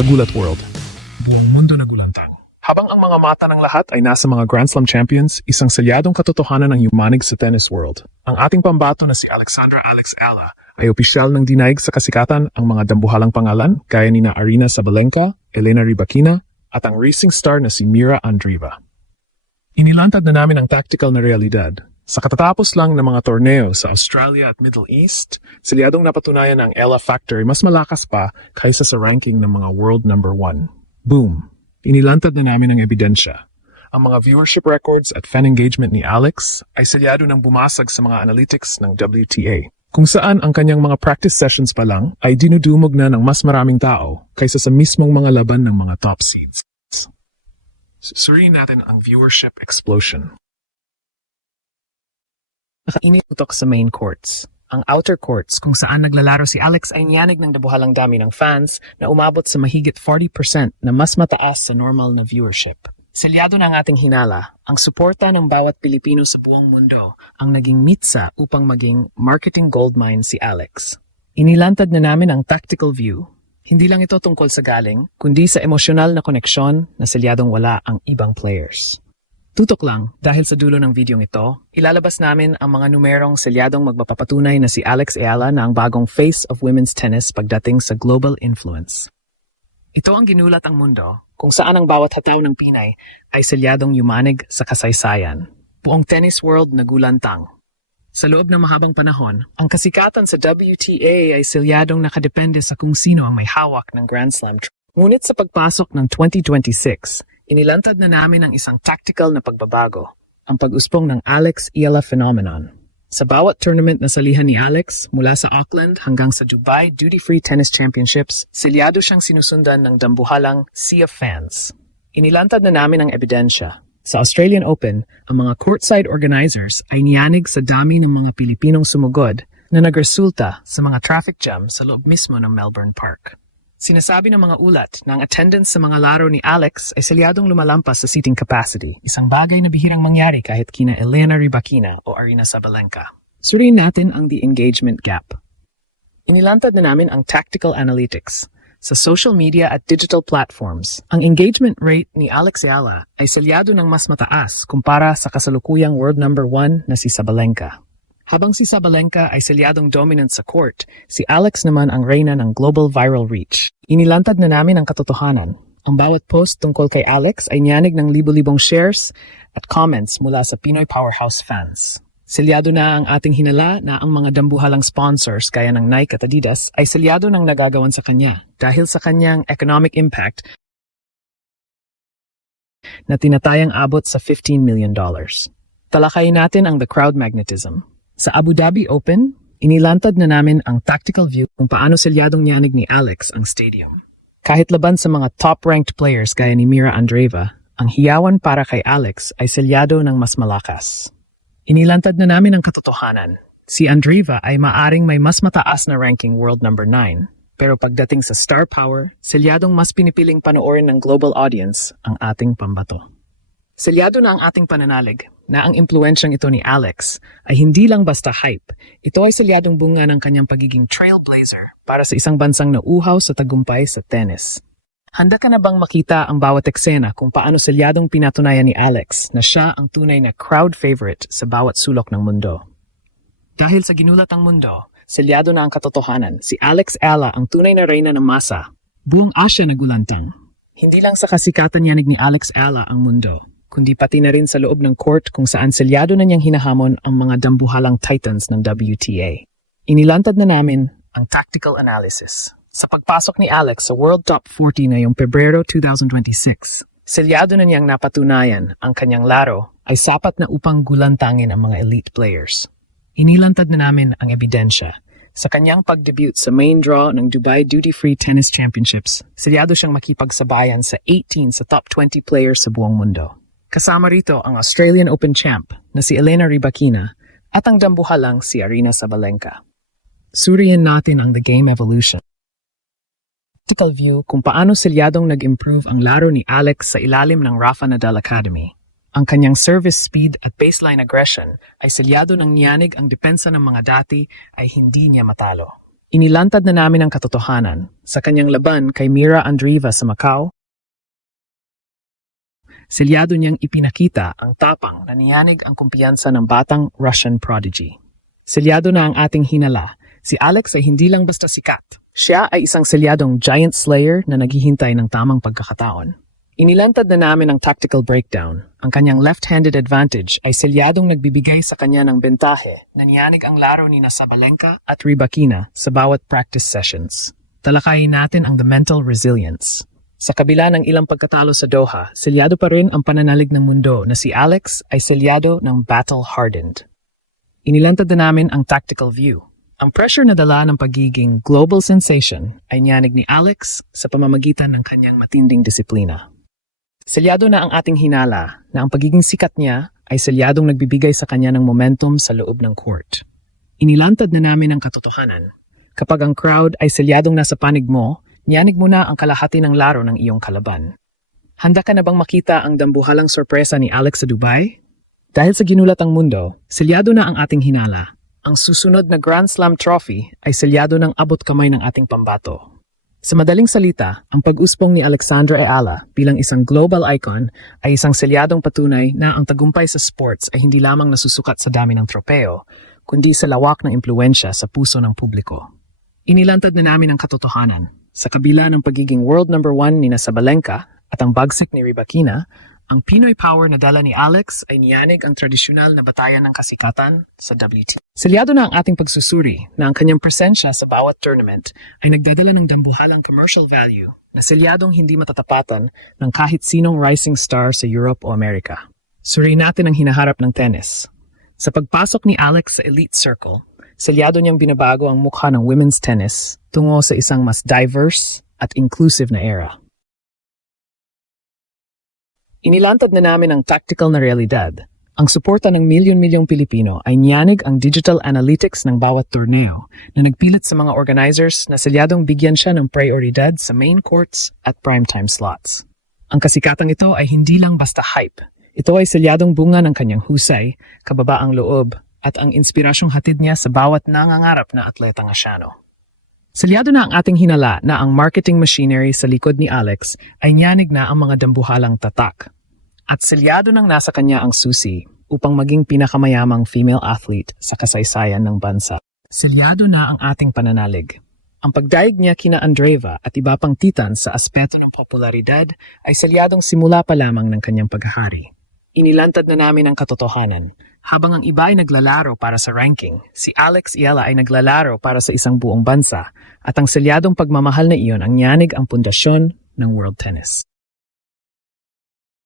Kagulat World. Buong mundo na gulantang. Habang ang mga mata ng lahat ay nasa mga Grand Slam champions, isang salyadong katotohanan ang yumanig sa tennis world. Ang ating pambato na si Alexandra Alex Ala ay opisyal ng dinaig sa kasikatan ang mga dambuhalang pangalan gaya ni na Aryna Sabalenka, Elena Rybakina, at ang racing star na si Mira Andreeva. Inilantad na namin ang tactical na realidad. Sa katatapos lang ng mga torneo sa Australia at Middle East, salyadong napatunayan ang Ella Factor ay mas malakas pa kaysa sa ranking ng mga world number 1. Boom! Inilantad na namin ang ebidensya. Ang mga viewership records at fan engagement ni Alex ay salyado ng bumasag sa mga analytics ng WTA, kung saan ang kanyang mga practice sessions pa lang ay dinudumog na ng mas maraming tao kaysa sa mismong mga laban ng mga top seeds. Suriin natin ang viewership explosion. Nakainit utok sa main courts. Ang outer courts kung saan naglalaro si Alex ay niyanig ng dabuhalang dami ng fans na umabot sa mahigit 40% na mas mataas sa normal na viewership. Selyado na ang ating hinala, ang suporta ng bawat Pilipino sa buong mundo ang naging mitsa upang maging marketing goldmine si Alex. Inilantad na namin ang tactical view. Hindi lang ito tungkol sa galing, kundi sa emosyonal na koneksyon na selyadong wala ang ibang players. Tutok lang, dahil sa dulo ng videong ito, ilalabas namin ang mga numerong selyadong magpapatunay na si Alex Ayala na ang bagong face of women's tennis pagdating sa global influence. Ito ang ginulat ang mundo, kung saan ang bawat hataw ng Pinay ay selyadong yumanig sa kasaysayan. Buong tennis world nagulantang. Sa loob ng mahabang panahon, ang kasikatan sa WTA ay selyadong nakadepende sa kung sino ang may hawak ng Grand Slam. Ngunit sa pagpasok ng 2026, inilantad na namin ang isang tactical na pagbabago, ang pag-uspong ng Alex Ayala phenomenon. Sa bawat tournament na salihan ni Alex, mula sa Auckland hanggang sa Dubai Duty-Free Tennis Championships, selyado siyang sinusundan ng dambuhalang sea of fans. Inilantad na namin ang ebidensya. Sa Australian Open, ang mga courtside organizers ay niyanig sa dami ng mga Pilipinong sumugod na nagresulta sa mga traffic jam sa loob mismo ng Melbourne Park. Sinasabi ng mga ulat na ang attendance sa mga laro ni Alex ay selyadong lumalampas sa seating capacity, isang bagay na bihirang mangyari kahit kina Elena Rybakina o Aryna Sabalenka. Suriin natin ang the engagement gap. Inilantad na namin ang tactical analytics. Sa social media at digital platforms, ang engagement rate ni Alex Ayala ay selyado ng mas mataas kumpara sa kasalukuyang world number 1 na si Sabalenka. Habang si Sabalenka ay selyadong dominant sa court, si Alex naman ang reyna ng global viral reach. Inilantad na namin ang katotohanan. Ang bawat post tungkol kay Alex ay niyanig ng libo-libong shares at comments mula sa Pinoy Powerhouse fans. Selyado na ang ating hinala na ang mga dambuhalang sponsors gaya ng Nike at Adidas ay selyado ng nagagawan sa kanya dahil sa kanyang economic impact na tinatayang abot sa $15 million. Talakayin natin ang the crowd magnetism. Sa Abu Dhabi Open, inilantad na namin ang tactical view kung paano selyadong niyanig ni Alex ang stadium. Kahit laban sa mga top-ranked players gaya ni Mira Andreeva, ang hiyawan para kay Alex ay selyado ng mas malakas. Inilantad na namin ang katotohanan. Si Andreeva ay maaring may mas mataas na ranking world number 9, pero pagdating sa star power, selyadong mas pinipiling panoorin ng global audience ang ating pambato. Selyado na ang ating pananalig na ang impluensyang ito ni Alex ay hindi lang basta hype. Ito ay selyadong bunga ng kanyang pagiging trailblazer para sa isang bansang nauuhaw sa tagumpay sa tennis. Handa ka na bang makita ang bawat eksena kung paano selyadong pinatunayan ni Alex na siya ang tunay na crowd favorite sa bawat sulok ng mundo? Dahil sa ginulat ang mundo, selyado na ang katotohanan, si Alex Ayala ang tunay na reyna ng masa. Buong Asya nagulantang. Hindi lang sa kasikatan yanig ni Alex Ayala ang mundo, kundi pati na rin sa loob ng court kung saan selyado na niyang hinahamon ang mga dambuhalang titans ng WTA. Inilantad na namin ang tactical analysis. Sa pagpasok ni Alex sa World Top 40 ngayong Pebrero 2026, selyado na niyang napatunayan ang kanyang laro ay sapat na upang gulantangin ang mga elite players. Inilantad na namin ang ebidensya. Sa kanyang pag-debut sa main draw ng Dubai Duty-Free Tennis Championships, selyado siyang makipagsabayan sa 18 sa top 20 players sa buong mundo. Kasama rito ang Australian Open champ na si Elena Rybakina at ang dambuhalang si Aryna Sabalenka. Suriin natin ang the game evolution. Tactical view kung paano selyadong nag-improve ang laro ni Alex sa ilalim ng Rafa Nadal Academy. Ang kanyang service speed at baseline aggression ay selyado ng niyanig ang depensa ng mga dati ay hindi niya matalo. Inilantad na namin ang katotohanan sa kanyang laban kay Mira Andreeva sa Macau. Selyado niyang ipinakita ang tapang na niyanig ang kumpiyansa ng batang Russian prodigy. Selyado na ang ating hinala, si Alex ay hindi lang basta sikat. Siya ay isang selyadong giant slayer na naghihintay ng tamang pagkakataon. Inilantad na namin ang tactical breakdown. Ang kanyang left-handed advantage ay selyadong nagbibigay sa kanya ng bentahe na niyanig ang laro ni Sabalenka at Rybakina sa bawat practice sessions. Talakayin natin ang the mental resilience. Sa kabila ng ilang pagkatalo sa Doha, selyado pa rin ang pananalig ng mundo na si Alex ay selyado ng battle-hardened. Inilantad na namin ang tactical view. Ang pressure na dala ng pagiging global sensation ay niyanig ni Alex sa pamamagitan ng kanyang matinding disiplina. Selyado na ang ating hinala na ang pagiging sikat niya ay selyadong nagbibigay sa kanya ng momentum sa loob ng court. Inilantad na namin ang katotohanan. Kapag ang crowd ay selyadong nasa panig mo, niyanig mo na ang kalahati ng laro ng iyong kalaban. Handa ka na bang makita ang dambuhalang sorpresa ni Alex sa Dubai? Dahil sa ginulat ang mundo, selyado na ang ating hinala. Ang susunod na Grand Slam trophy ay selyado ng abot kamay ng ating pambato. Sa madaling salita, ang pag-uspong ni Alexandra Ayala bilang isang global icon ay isang selyadong patunay na ang tagumpay sa sports ay hindi lamang nasusukat sa dami ng tropeo, kundi sa lawak ng impluwensya sa puso ng publiko. Inilantad na namin ang katotohanan. Sa kabila ng pagiging world number 1 ni Sabalenka at ang bagsik ni Rybakina, ang Pinoy power na dala ni Alex ay niyanig ang tradisyonal na batayan ng kasikatan sa WTA. Selyado na ang ating pagsusuri na ang kanyang presensya sa bawat tournament ay nagdadala ng dambuhalang commercial value na selyadong hindi matatapatan ng kahit sinong rising star sa Europe o Amerika. Suriin natin ang hinaharap ng tennis. Sa pagpasok ni Alex sa elite circle, selyado niyang binabago ang mukha ng women's tennis tungo sa isang mas diverse at inclusive na era. Inilantad na namin ang tactical na realidad. Ang suporta ng milyon-milyong Pilipino ay niyanig ang digital analytics ng bawat torneo na nagpilit sa mga organizers na selyadong bigyan siya ng prioridad sa main courts at primetime slots. Ang kasikatang ito ay hindi lang basta hype. Ito ay selyadong bunga ng kanyang husay, kababaang loob, at ang inspirasyong hatid niya sa bawat nangangarap na atletang Asyano. Selyado na ang ating hinala na ang marketing machinery sa likod ni Alex ay niyanig na ang mga dambuhalang tatak. At selyado nang nasa kanya ang susi upang maging pinakamayamang female athlete sa kasaysayan ng bansa. Selyado na ang ating pananalig. Ang pagdaig niya kina Andreeva at iba pang titan sa aspeto ng popularidad ay selyadong simula pa lamang ng kanyang paghahari. Inilantad na namin ang katotohanan. Habang ang iba ay naglalaro para sa ranking, si Alex Ayala ay naglalaro para sa isang buong bansa at ang selyadong pagmamahal na iyon ang niyanig ang pundasyon ng world tennis.